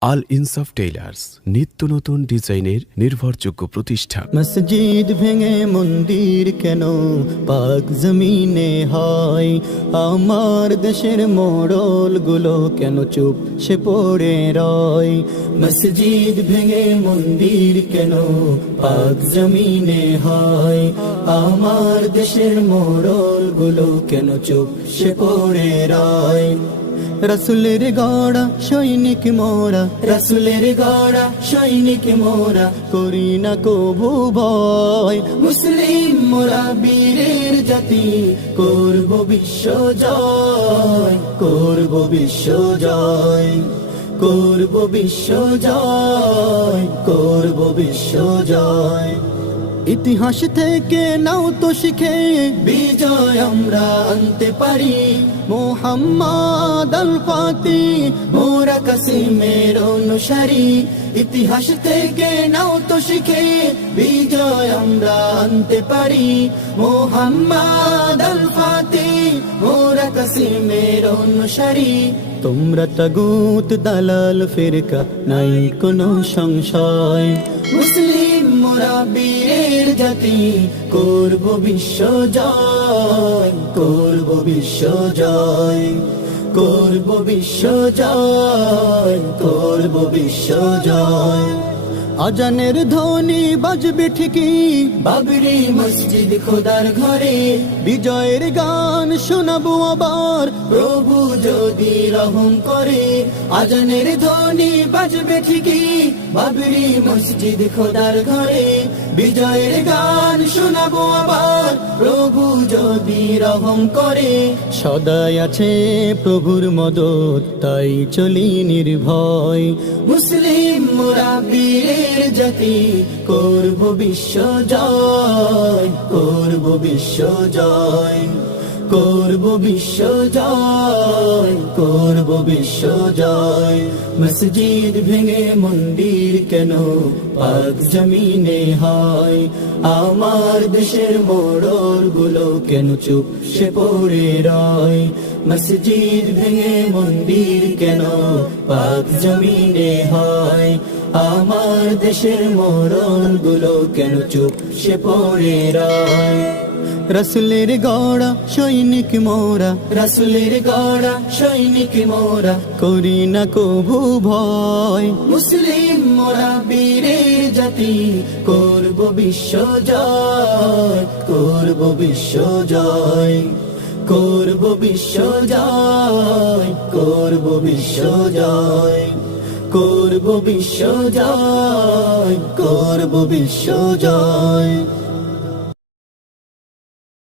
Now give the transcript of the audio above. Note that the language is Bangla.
আল ইনসাফ টেইলার্স নিত্য নতুন ডিজাইনের নির্ভরযোগ্য প্রতিষ্ঠান। মসজিদ ভেঙে মন্দির কেন? পাক জমিনে হয়। আমার দেশের মোড়লগুলো কেন চুপ? সে পড়ে রয়। মসজিদ ভেঙে মন্দির কেন? পাক জমিনে হয়। আমার দেশের মোড়লগুলো কেন চুপ? সে পড়ে রয়। রসুলের গড়া সৈনিক মোরা। রসুলের গড়া সৈনিক মোরা। করি না কবু ভয়। মুসলিম মোরা বীরের জাতি। করব বিশ্ব জয় করব বিশ্ব জয়। করব বিশ্ব জয় করব বিশ্ব জয়। ইতিহাস থেকে নাও তো শিখে। বিজয় আমরা আনতে পারি। মোহাম্মদ আল ফাতি। মোরা কাসিমের অনুসারী। ইতিহাস থেকে নাও তো শিখে। বিজয় আমরা আনতে পারি। মোহাম্মদ আল ফাতি মোরা কাসিমের অনুসারী। তোমরা তাগুত দালাল ফেরকা নাই কোনো সংশয়। মুসলিম মোরা বীরের জাতি, করব বিশ্ব জয়, করব বিশ্ব জয়, করব বিশ্ব জয়, করব বিশ্ব জয়। আজানের ধ্বনি বাজবে ঠিকই। বাবরি মসজিদ খোদার ঘরে। বিজয়ের গান শোনাবো আবার। প্রভু যদি রহম করে আজানের ধ্বনি বাজবে ঠিকই। বাবরি মসজিদ খোদার ঘরে বিজয়ের গান শোনাবো আবার। প্রভু যদি রহম করে। সদাই আছে প্রভুর মদত তাই চলি নির্ভয়। মুসলিম মোরা বীরের জাতি করব বিশ্ব জয়, করব বিশ্ব জয়, করব বিশ্ব জয়, করব বিশ্ব জয়। মসজিদ ভেঙে মন্দির কেন পাক জমিনে হয়? আমার দেশের মোড়লগুলো কেন চুপ সে পড়ে রয়? মসজিদ ভেঙে মন্দির কেন পাক জমিনে হয়? আমার দেশের মোড়লগুলো কেন চুপ সে পড়ে রয়? রসুলের গড়া সৈনিক মোরা। রসুলের গড়া সৈনিক মোরা। করি না কভু ভয়। মুসলিম মোরা বীরের জাতি করব বিশ্ব জয় করব বিশ্ব জয়। করব বিশ্ব জয় করব বিশ্ব জয়। করব বিশ্ব জয় করব বিশ্ব জয়।